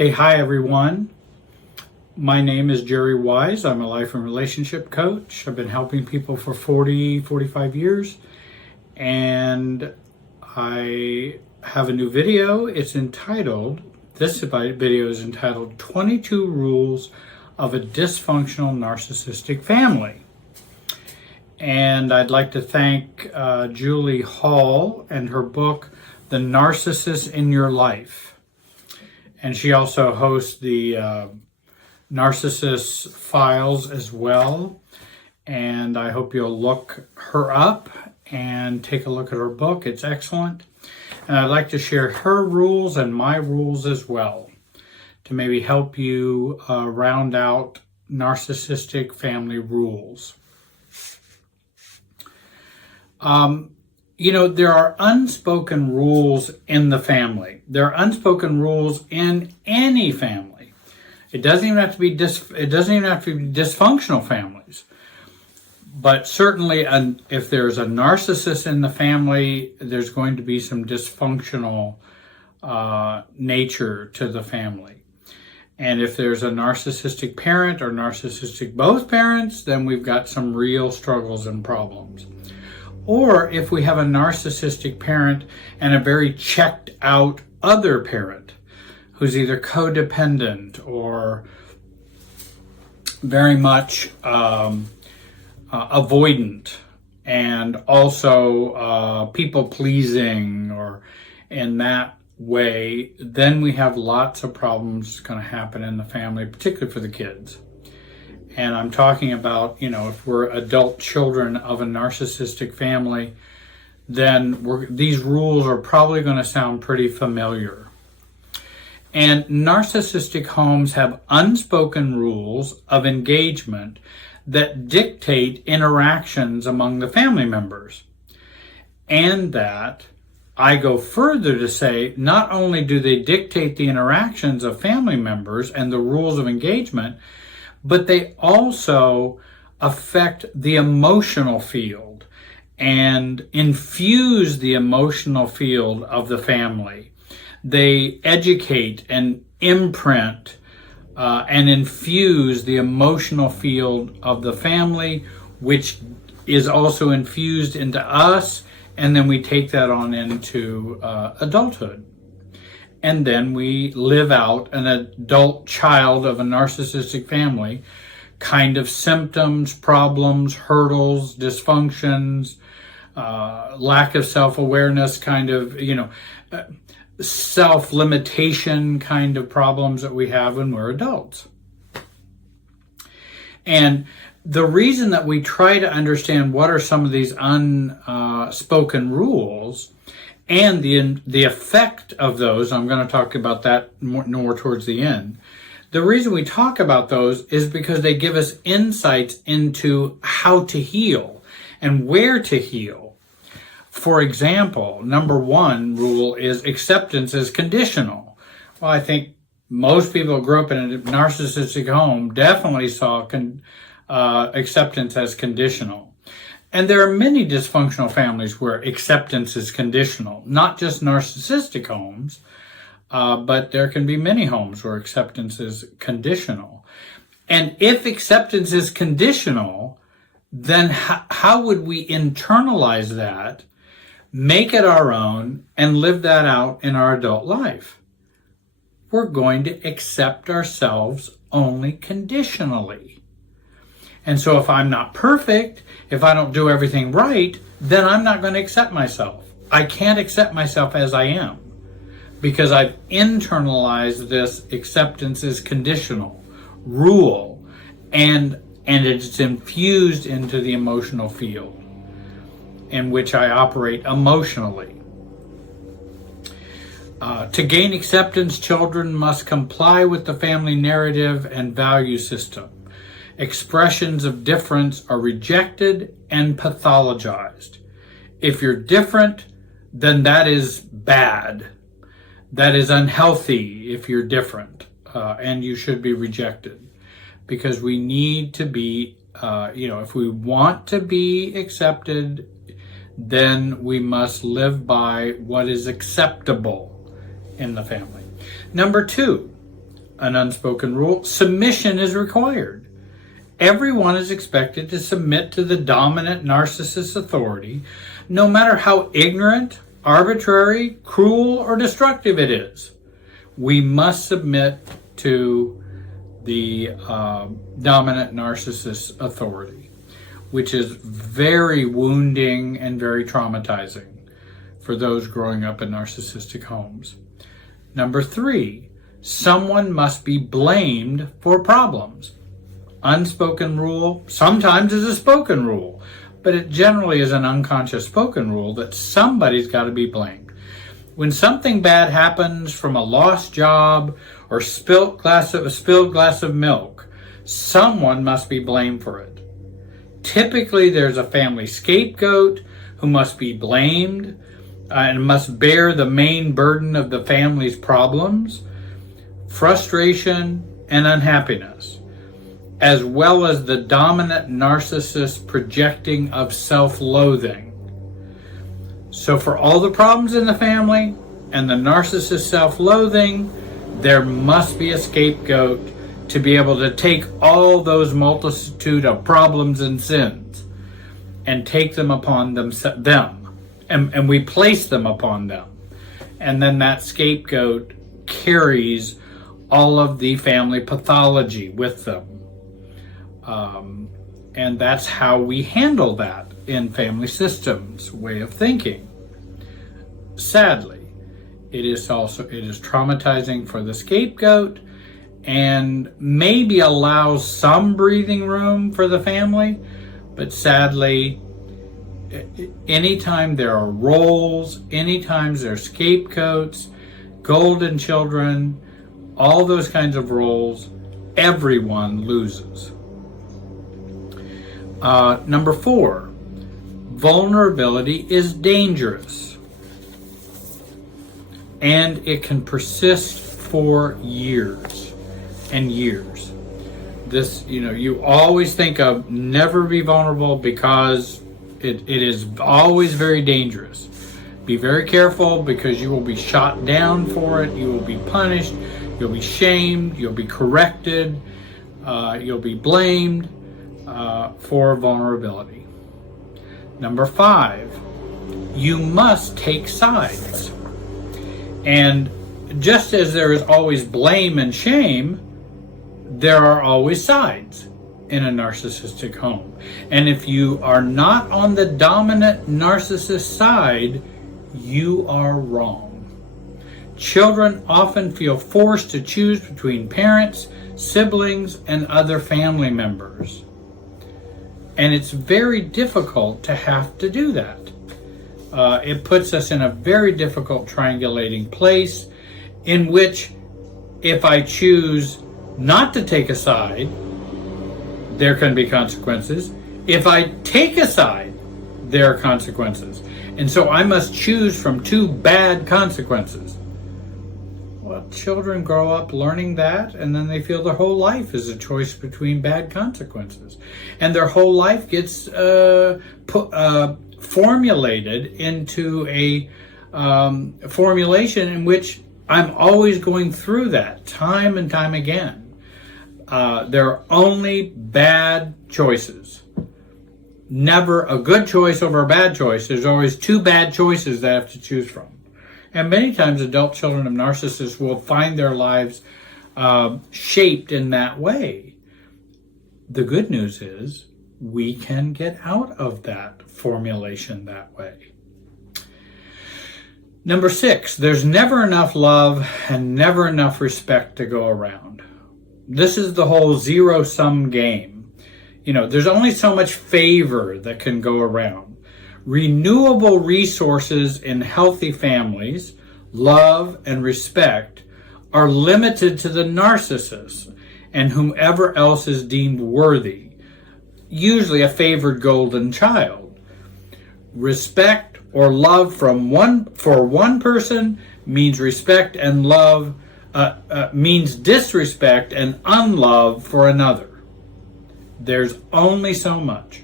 Hey, hi everyone. My name is Jerry Wise. I'm a life and relationship coach. I've been helping people for 45 years. And I have a new video. This video is entitled 22 Rules of a Dysfunctional Narcissistic Family. And I'd like to thank Julie Hall and her book, The Narcissist in Your Life. And she also hosts the Narcissist Files as well. And I hope you'll look her up and take a look at her book. It's excellent. And I'd like to share her rules and my rules as well to maybe help you round out narcissistic family rules. There are unspoken rules in the family. There are unspoken rules in any family. It doesn't even have to be dysfunctional families. But certainly, if there's a narcissist in the family, there's going to be some dysfunctional nature to the family. And if there's a narcissistic parent or narcissistic both parents, then we've got some real struggles and problems. Or if we have a narcissistic parent and a very checked out other parent who's either codependent or very much avoidant and also people pleasing or in that way, then we have lots of problems going to happen in the family, particularly for the kids. And I'm talking about, if we're adult children of a narcissistic family, then these rules are probably going to sound pretty familiar. And narcissistic homes have unspoken rules of engagement that dictate interactions among the family members. And that I go further to say, not only do they dictate the interactions of family members and the rules of engagement, but they also affect the emotional field and infuse the emotional field of the family. They educate and imprint and infuse the emotional field of the family, which is also infused into us, and then we take that on into adulthood. And then we live out an adult child of a narcissistic family, kind of symptoms, problems, hurdles, dysfunctions, lack of self-awareness, kind of, self-limitation kind of problems that we have when we're adults. And the reason that we try to understand what are some of these unspoken rules and the effect of those, I'm going to talk about that more towards the end. The reason we talk about those is because they give us insights into how to heal and where to heal. For example, number one rule is acceptance is conditional. Well, I think most people who grew up in a narcissistic home definitely saw acceptance as conditional. And there are many dysfunctional families where acceptance is conditional, not just narcissistic homes, but there can be many homes where acceptance is conditional. And if acceptance is conditional, then how would we internalize that, make it our own, and live that out in our adult life? We're going to accept ourselves only conditionally. And so if I'm not perfect, if I don't do everything right, then I'm not going to accept myself. I can't accept myself as I am because I've internalized this acceptance is conditional rule and it's infused into the emotional field in which I operate emotionally. To gain acceptance, children must comply with the family narrative and value system. Expressions of difference are rejected and pathologized. If you're different, then that is bad. That is unhealthy if you're different, and you should be rejected. Because we need to be, if we want to be accepted, then we must live by what is acceptable in the family. Number two, an unspoken rule, submission is required. Everyone is expected to submit to the dominant narcissist's authority, no matter how ignorant, arbitrary, cruel, or destructive it is. We must submit to the dominant narcissist's authority, which is very wounding and very traumatizing for those growing up in narcissistic homes. Number 3, someone must be blamed for problems. Unspoken rule sometimes is a spoken rule, but it generally is an unconscious spoken rule that somebody's got to be blamed. When something bad happens, from a lost job or a spilled glass of milk, someone must be blamed for it. Typically, there's a family scapegoat who must be blamed and must bear the main burden of the family's problems, frustration, and unhappiness, as well as the dominant narcissist projecting of self-loathing. So for all the problems in the family and the narcissist self-loathing, there must be a scapegoat to be able to take all those multitude of problems and sins and take them upon them, and we place them upon them. And then that scapegoat carries all of the family pathology with them. And that's how we handle that in family systems way of thinking. Sadly, it is traumatizing for the scapegoat and maybe allows some breathing room for the family, but sadly, anytime there are roles, anytime there are scapegoats, golden children, all those kinds of roles, everyone loses. Number 4, vulnerability is dangerous, and it can persist for years and years. This, you always think of never be vulnerable because it is always very dangerous. Be very careful because you will be shot down for it, you will be punished, you'll be shamed, you'll be corrected, you'll be blamed for vulnerability. Number 5, you must take sides. And just as there is always blame and shame, there are always sides in a narcissistic home. And if you are not on the dominant narcissist side, you are wrong. Children often feel forced to choose between parents, siblings, and other family members. And it's very difficult to have to do that. It puts us in a very difficult triangulating place in which if I choose not to take a side, there can be consequences. If I take a side, there are consequences. And so I must choose from 2 bad consequences. Well, children grow up learning that, and then they feel their whole life is a choice between bad consequences. And their whole life gets formulated into a formulation in which I'm always going through that time and time again. There are only bad choices. Never a good choice over a bad choice. There's always 2 bad choices that I have to choose from. And many times adult children of narcissists will find their lives shaped in that way. The good news is we can get out of that formulation that way. Number 6, there's never enough love and never enough respect to go around. This is the whole zero-sum game. There's only so much favor that can go around. Renewable resources in healthy families, love and respect, are limited to the narcissist and whomever else is deemed worthy, usually a favored golden child. Respect or love for one person means respect and love means disrespect and unlove for another. There's only so much.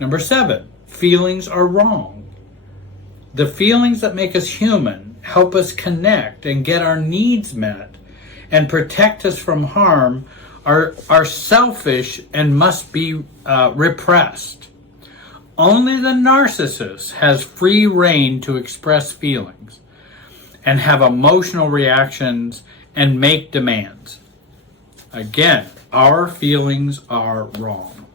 Number 7, feelings are wrong. The feelings that make us human help us connect and get our needs met and protect us from harm are selfish and must be repressed. Only the narcissist has free rein to express feelings and have emotional reactions and make demands. Again, our feelings are wrong.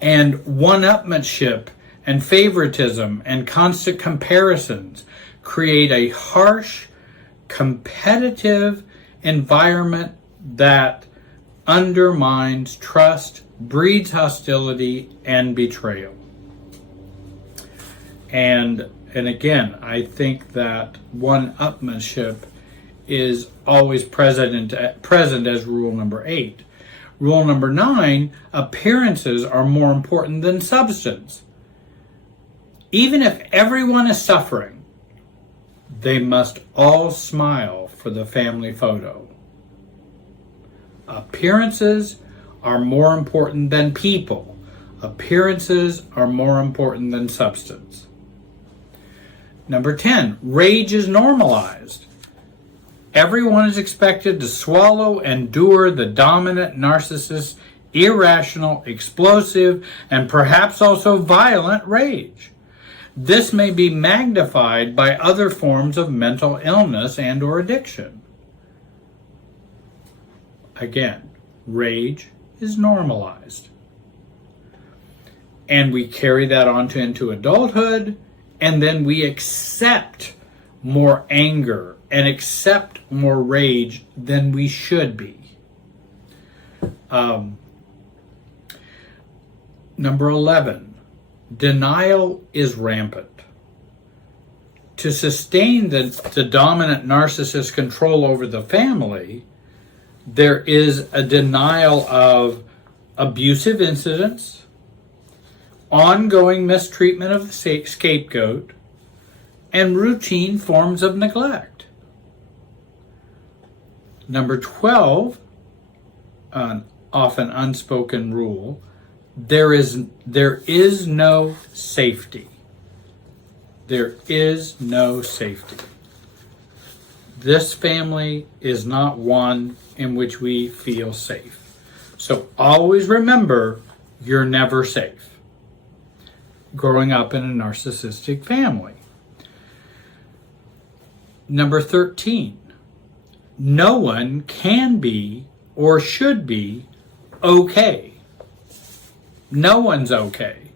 And one-upmanship and favoritism and constant comparisons create a harsh, competitive environment that undermines trust, breeds hostility, and betrayal. And again, I think that one-upmanship is always present as rule number 8. Rule number 9, appearances are more important than substance. Even if everyone is suffering, they must all smile for the family photo. Appearances are more important than people. Appearances are more important than substance. Number 10, rage is normalized. Everyone is expected to swallow, endure the dominant narcissist's irrational, explosive, and perhaps also violent rage. This may be magnified by other forms of mental illness and or addiction. Again, rage is normalized. And we carry that on into adulthood, and then we accept more anger and accept more rage than we should be. Number 11, denial is rampant. To sustain the dominant narcissist control over the family, there is a denial of abusive incidents, ongoing mistreatment of the scapegoat, and routine forms of neglect. Number 12, an often unspoken rule, there is no safety. There is no safety. This family is not one in which we feel safe. So always remember, you're never safe growing up in a narcissistic family. Number 13, no one can be or should be okay. No one's okay.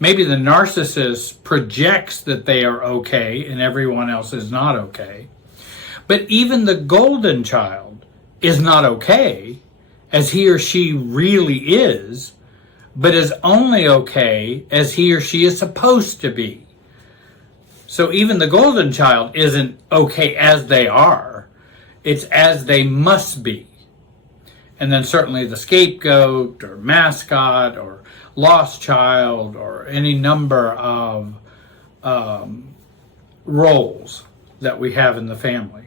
Maybe the narcissist projects that they are okay and everyone else is not okay. But even the golden child is not okay, as he or she really is, but is only okay as he or she is supposed to be. So even the golden child isn't okay as they are. It's as they must be. And then certainly the scapegoat or mascot or lost child or any number of roles that we have in the family.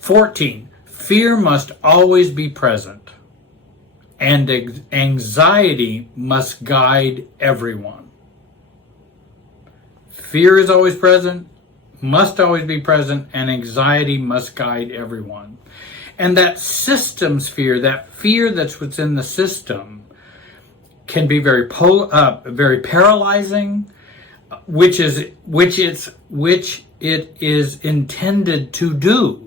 14, fear must always be present, and anxiety must guide everyone. Fear is always present, must always be present, and anxiety must guide everyone. And that systems fear, that fear that's within the system, can be very paralyzing, which it is intended to do.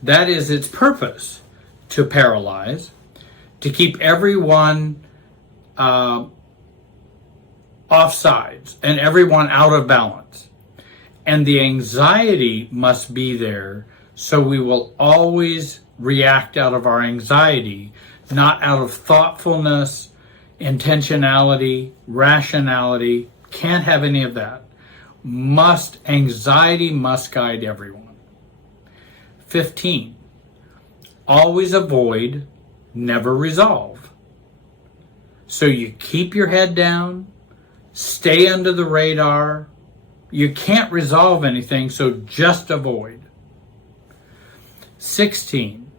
That is its purpose, to paralyze, to keep everyone offsides and everyone out of balance. And the anxiety must be there, so we will always react out of our anxiety, not out of thoughtfulness, intentionality, rationality. Can't have any of that. Anxiety must guide everyone. 15, always avoid, never resolve. So you keep your head down, stay under the radar. You can't resolve anything, so just avoid. 16,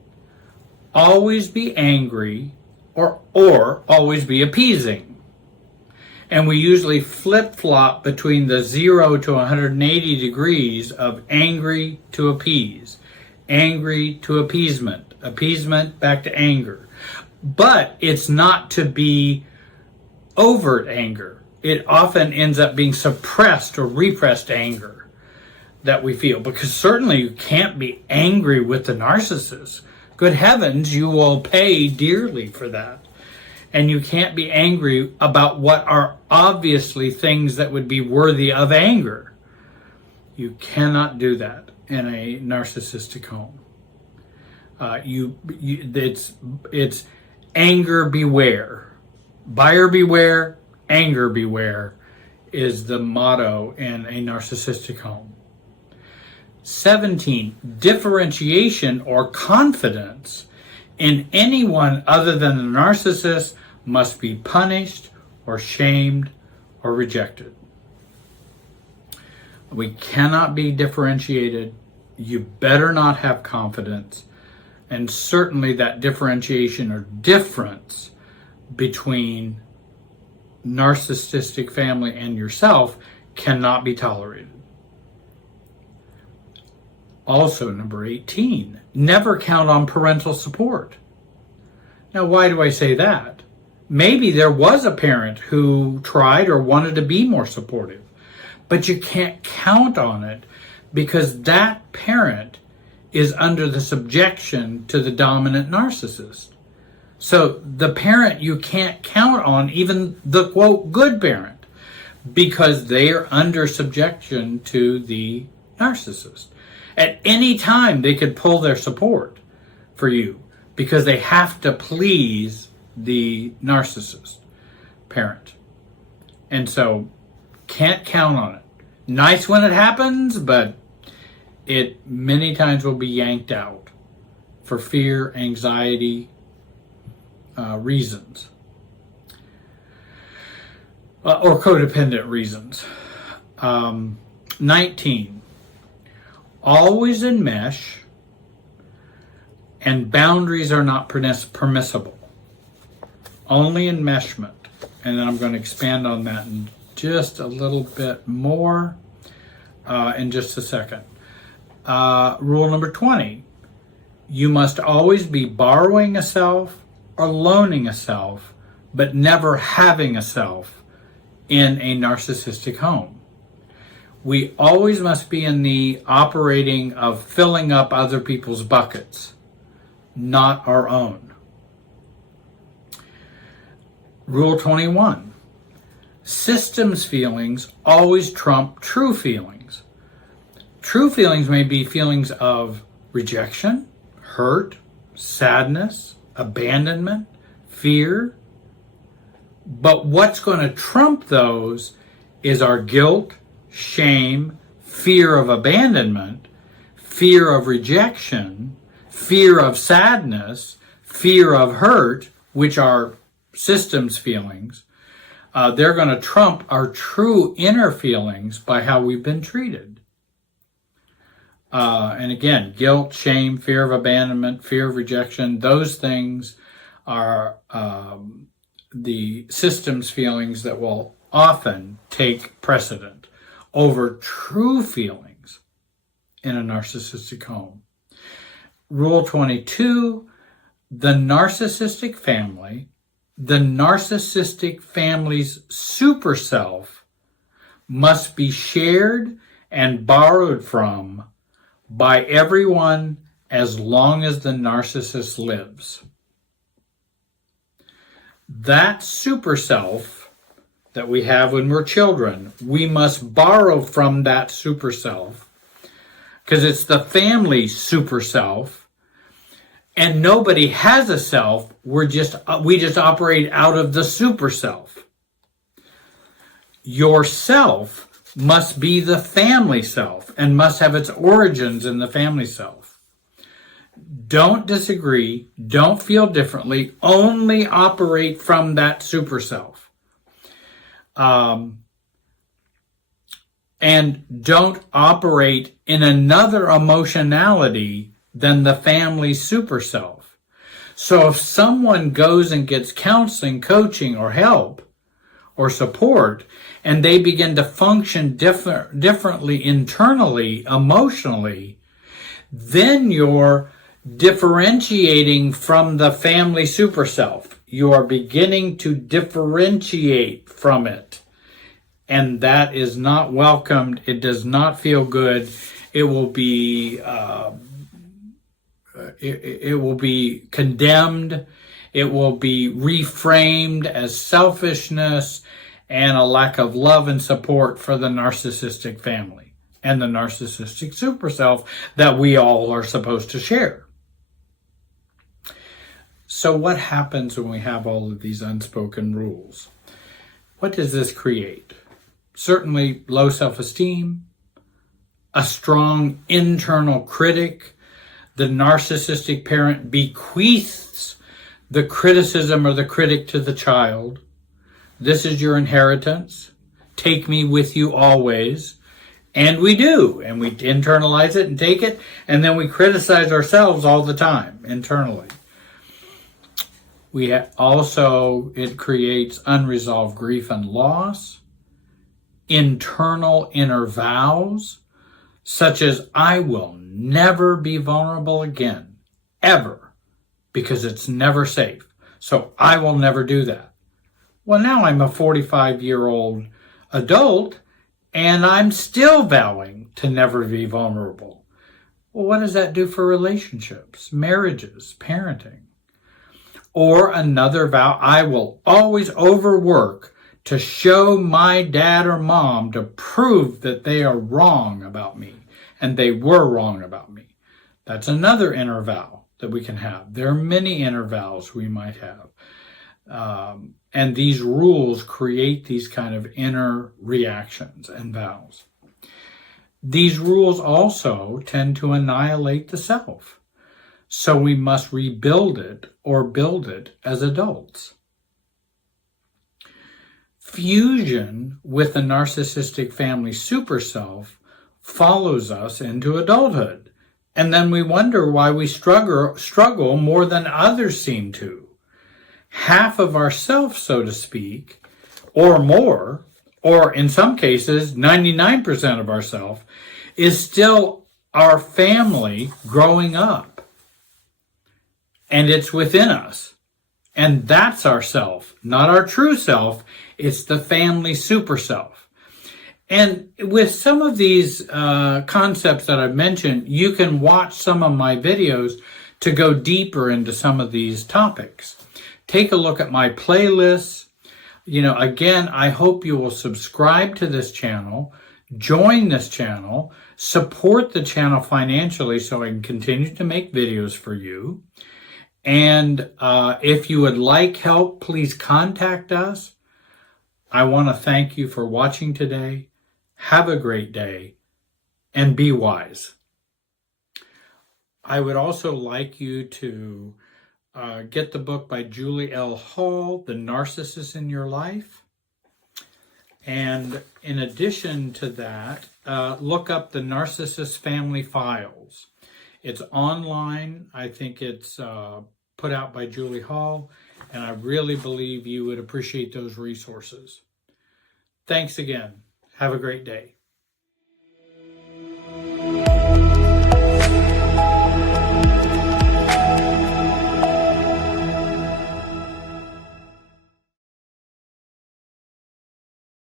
always be angry or always be appeasing. And we usually flip-flop between the 0 to 180 degrees of angry to appease, angry to appeasement, appeasement back to anger. But it's not to be overt anger. It often ends up being suppressed or repressed anger that we feel, because certainly you can't be angry with the narcissist. Good heavens, you will pay dearly for that. And you can't be angry about what are obviously things that would be worthy of anger. You cannot do that in a narcissistic home. It's anger beware. Buyer beware, anger beware is the motto in a narcissistic home. 17, differentiation or confidence in anyone other than the narcissist must be punished or shamed or rejected. We cannot be differentiated. You better not have confidence. And certainly that differentiation or difference between narcissistic family and yourself cannot be tolerated. Also, number 18, never count on parental support. Now, why do I say that? Maybe there was a parent who tried or wanted to be more supportive, but you can't count on it because that parent is under the subjection to the dominant narcissist. So the parent you can't count on, even the quote good parent, because they are under subjection to the narcissist. At any time, they could pull their support for you because they have to please the narcissist parent. And so, can't count on it. Nice when it happens, but it many times will be yanked out for fear, anxiety, reasons. Or codependent reasons. 19. Always enmesh, and boundaries are not permissible. Only enmeshment. And then I'm going to expand on that in just a little bit more in just a second. Rule number 20. You must always be borrowing a self or loaning a self, but never having a self in a narcissistic home. We always must be in the operating of filling up other people's buckets, not our own. Rule 21. Systems feelings always trump true feelings. True feelings may be feelings of rejection, hurt, sadness, abandonment, fear. But what's going to trump those is our guilt, shame, fear of abandonment, fear of rejection, fear of sadness, fear of hurt, which are systems feelings. They're going to trump our true inner feelings by how we've been treated. And again, guilt, shame, fear of abandonment, fear of rejection, those things are the systems feelings that will often take precedent over true feelings in a narcissistic home. Rule 22, the narcissistic family's super self must be shared and borrowed from by everyone as long as the narcissist lives. That super self that we have when we're children, we must borrow from that super self because it's the family super self, and nobody has a self. We just operate out of the super self. Your self must be the family self and must have its origins in the family self. Don't disagree, don't feel differently, only operate from that super self. And don't operate in another emotionality than the family super self. So if someone goes and gets counseling, coaching, or help, or support, and they begin to function differently internally, emotionally, then you're differentiating from the family super self. You are beginning to differentiate from it. And that is not welcomed. It does not feel good. It will be condemned. It will be reframed as selfishness and a lack of love and support for the narcissistic family and the narcissistic super self that we all are supposed to share. So what happens when we have all of these unspoken rules? What does this create? Certainly low self-esteem, a strong internal critic. The narcissistic parent bequeaths the criticism or the critic to the child. This is your inheritance. Take me with you always. And we do. And we internalize it and take it. And then we criticize ourselves all the time internally. It creates unresolved grief and loss. Internal inner vows, such as I will never be vulnerable again, ever, because it's never safe. So I will never do that. Well, now I'm a 45-year-old adult, and I'm still vowing to never be vulnerable. Well, what does that do for relationships, marriages, parenting? Or another vow, I will always overwork to show my dad or mom to prove that they are wrong about me, and they were wrong about me. That's another inner vow that we can have. There are many inner vows we might have. And these rules create these kind of inner reactions and vows. These rules also tend to annihilate the self. So we must rebuild it or build it as adults. Fusion with the narcissistic family super self follows us into adulthood. And then we wonder why we struggle more than others seem to. Half of ourself, so to speak, or more, or in some cases, 99% of ourself, is still our family growing up. And it's within us. And that's our self, not our true self. It's the family super self. And with some of these concepts that I've mentioned, you can watch some of my videos to go deeper into some of these topics. Take a look at my playlists. Again, I hope you will subscribe to this channel, join this channel, support the channel financially so I can continue to make videos for you. And if you would like help, please contact us. I want to thank you for watching today. Have a great day and be wise. I would also like you to get the book by Julie L. Hall, The Narcissist in Your Life. And in addition to that, look up the Narcissist Family Files. It's online. I think it's put out by Julie Hall, and I really believe you would appreciate those resources. Thanks again. Have a great day.